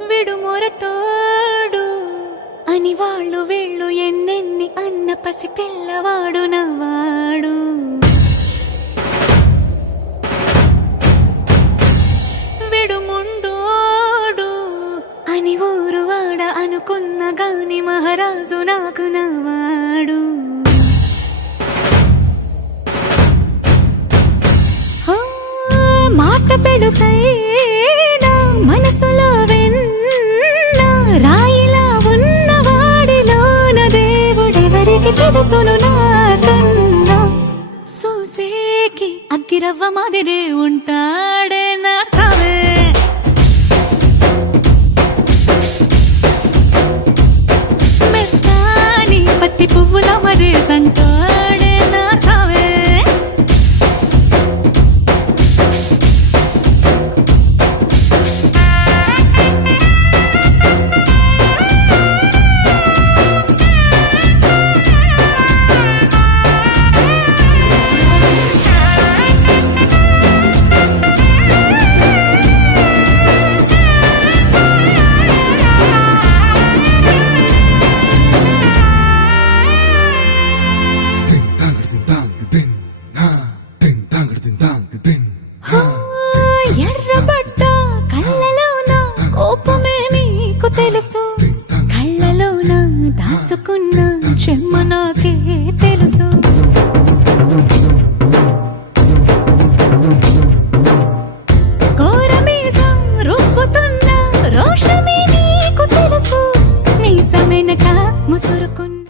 విడు మొరటోడు అని వాళ్ళు వీళ్ళు ఎన్నెన్ని అన్న పసి పిల్లవాడు నవ్వాడు. విడు ముండోడు అని ఊరు వాడ అనుకున్న గాని మహారాజు నాకు నవ్వాడు. మాట పెడుసైనా మనసులో వెన్న రాయిలా ఉన్నవాడిలోన దేవుడెవరికి తెలుసును నాకన్నా. సూసేకి అగ్గిరవ్వ మాదిరే ఉంటా